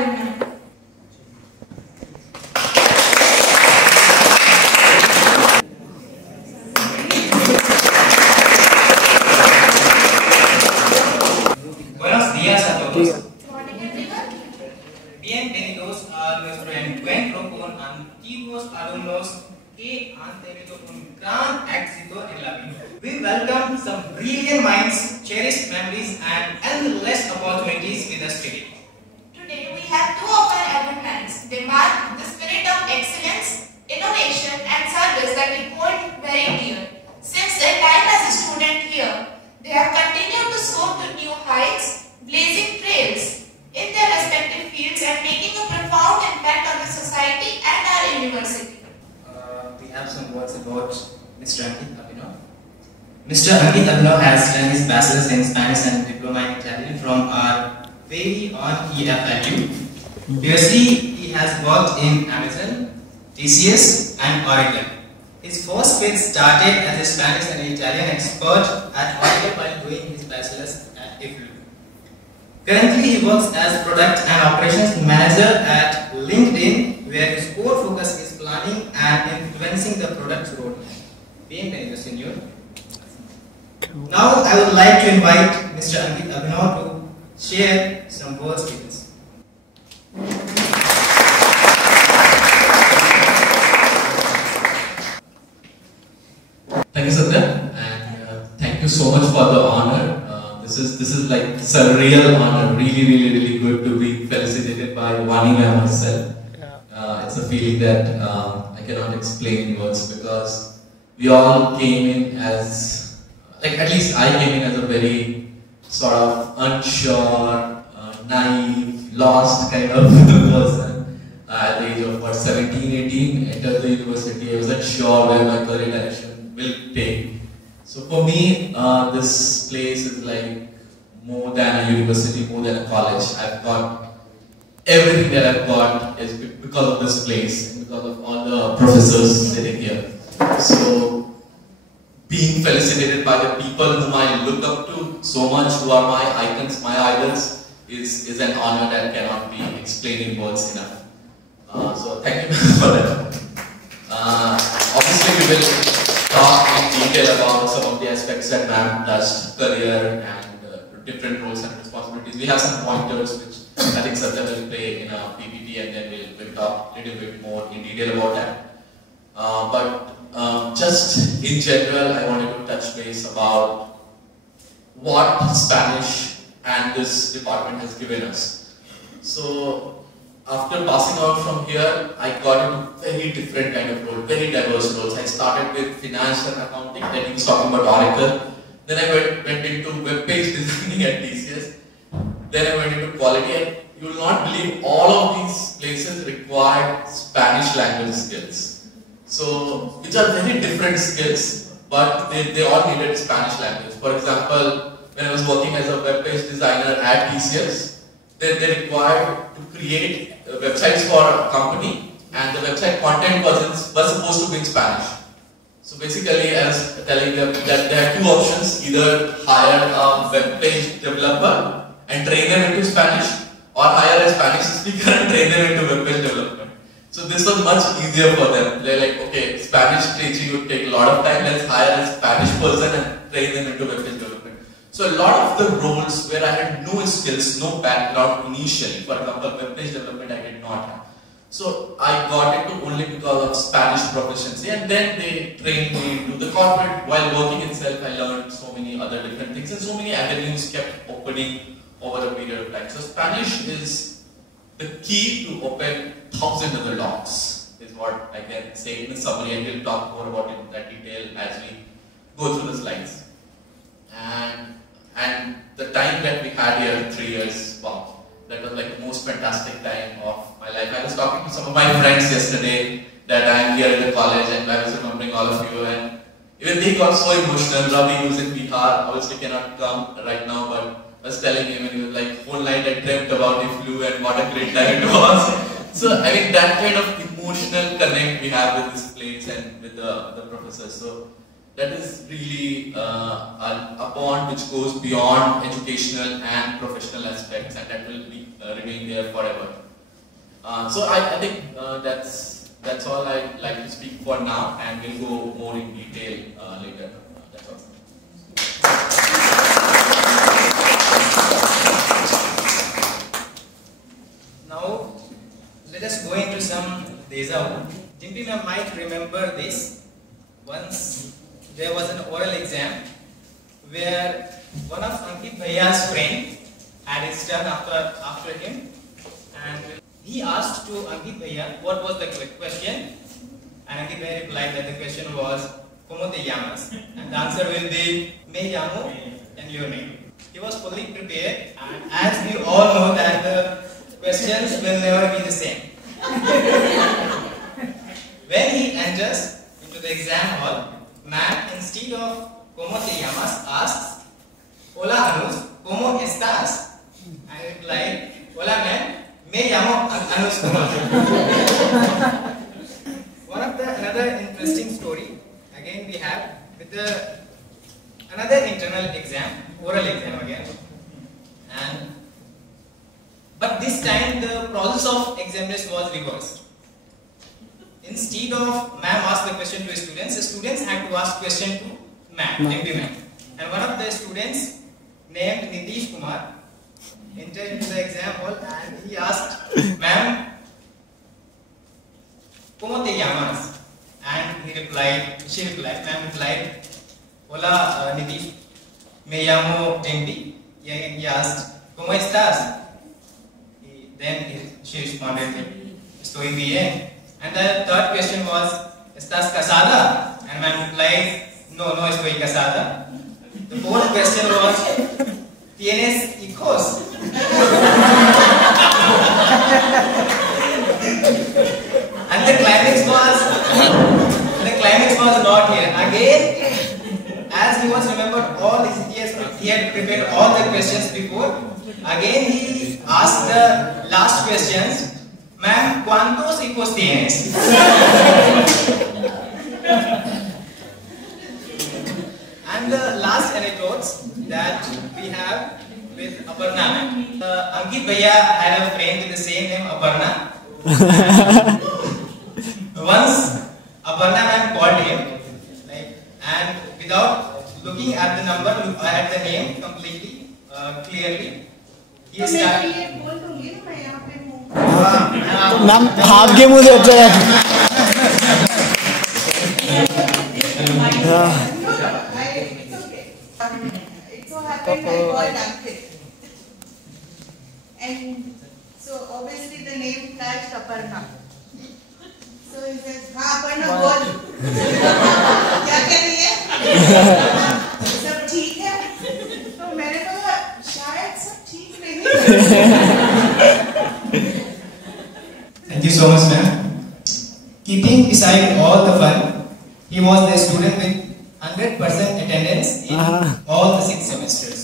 Alumni. Buenos días a todos. Good morning, everyone. Bienvenidos a nuestro encuentro con antiguos alumnos que han tenido un gran éxito en la vida. We welcome some brilliant minds, cherished memories, and endless opportunities with us today. Today we have two of our alumni. They mark the spirit of excellence, innovation, and service that we hold very dear. Since their time as a student here, they have continued to soar to new heights, blazing trails in their respective fields and making a profound impact on the society and our university. We have some words about Mr. Ankit Abhinav. Mr. Ankit Abhinav has done his bachelor's in Spanish and diploma in Italian from our very own EFLU. Previously, he has worked in Amazon, TCS, and Oracle. His first phase started as a Spanish and Italian expert at Oracle while doing his bachelor's at EFLU. Currently, he works as product and operations manager at LinkedIn, where his core focus is planning and influencing the product roadmap. Bienvenido, señor. Now, I would like to invite Mr. Ankit Abhinav to share some words with us. Thank you, Satya, and thank you so much for the honor. This is like surreal honor. Really good to be felicitated by Vani by myself. It's a feeling that I cannot explain in words, because we all came in as, like, at least I came in as a very sort of unsure, naive, lost kind of person. At the age of 17, 18, entered the university. I wasn't sure where my career direction will take. So for me, this place is like more than a university, more than a college. I've got everything that I've got is because of this place, and because of all the professors sitting here. So being felicitated by the people whom I look up to so much, who are my icons, my idols, is an honor that cannot be explained in words enough. So thank you for that. Obviously, we will talk in detail about some of the aspects that ma'am touched, career and different roles and responsibilities. We have some pointers which I think Satya will play in a PPT, and then we'll talk a little bit more in detail about that. But just in general, I wanted to touch base about what Spanish and this department has given us. So after passing out from here, I got into very different kind of role, very diverse roles. I started with finance and accounting, then he was talking about Oracle. Then I went into web page designing at TCS. Then I went into quality, and you will not believe all of these places required Spanish language skills. So, which are very different skills, but they all needed Spanish language. For example, when I was working as a web page designer at TCS, they required to create websites for a company, and the website content was supposed to be in Spanish. So basically, I was telling them that there are two options: either hire a web page developer and train them into Spanish, or hire a Spanish speaker and train them into web page development. So this was much easier for them. They're like, okay, Spanish teaching would take a lot of time, let's hire a Spanish person and train them into web page development. So a lot of the roles where I had no skills, no background initially, for example, web page development I did not have. So I got into only because of Spanish proficiency, and then they trained me into the corporate. While working itself, I learned so many other different things, and so many avenues kept opening over a period of time. So Spanish is the key to open thousands of the locks, is what I can say in a summary, and we'll talk more about it in that detail as we go through the slides. And the time that we had here, 3 years, wow, that was like the most fantastic time of my life. I was talking to some of my friends yesterday that I am here in the college, and I was remembering all of you, and even they got so emotional. Ravi, who's in Bihar, obviously cannot come right now, but I was telling him, and he was like, whole night I dreamt about EFLU and what a great time it was. So I mean, that kind of emotional connect we have with this place and with the professors. So that is really a bond which goes beyond educational and professional aspects, and that will be remain there forever. So I think that's all I'd like to speak for now, and we'll go more in detail later. That's all. Now, let us go into some deja vu. Dimpy ma'am might remember this. Once there was an oral exam where one of Ankit Bhaiya's friend had his turn after him, and he asked to Ankit Bhaiya what was the question, and Ankit Bhaiya replied that the question was "Como te llamas?" and the answer will be "Me llamo" and your name. He was fully prepared, and as we all know that the questions will never be the same. When he enters into the exam hall, ma'am, instead of "Como te llamas?" asks, "Hola Anush, ¿cómo estás?" I replied, "Hola ma'am, me llamo Anush Kumar." Another interesting story again we have with another internal exam, oral exam again, but this time the process of examination was reversed. Instead of ma'am asked the question to the students had to ask question to ma'am, MD ma'am. And one of the students named Nitish Kumar entered into the exam hall and he asked, "Ma'am, ¿Cómo te llamas?" And she replied, ma'am replied, "Hola Nitish, me llamo Dimpy." He asked, "¿Cómo estás?" She responded, "Estoy bien." And the third question was, "¿Estás casada?" And ma'am replied, "No, no estoy casada." The fourth question was, "¿Tienes hijos?" And the climax was not here. Again, as he was remembered all he had prepared all the questions before. Again he asked the last questions. "Ma'am, ¿cuántos hijos tienes?" And the last anecdotes that we have with Aparna ma'am. Ankit Bhaiya had a friend with the same name, Aparna. Once Aparna ma'am called him, and without looking at the number, at the name completely, clearly, he started. नाम half game हो जाता है It so happened I called Ankit. And so obviously the name flashed Aparna. So he says, "हाँ Aparna बोल, क्या कह रही है? सब ठीक है?" तो मैंने कहा शायद सब ठीक नहीं। Thank you so much, ma'am. Keeping beside all the fun, he was the student with 100% attendance in all the 6 semesters.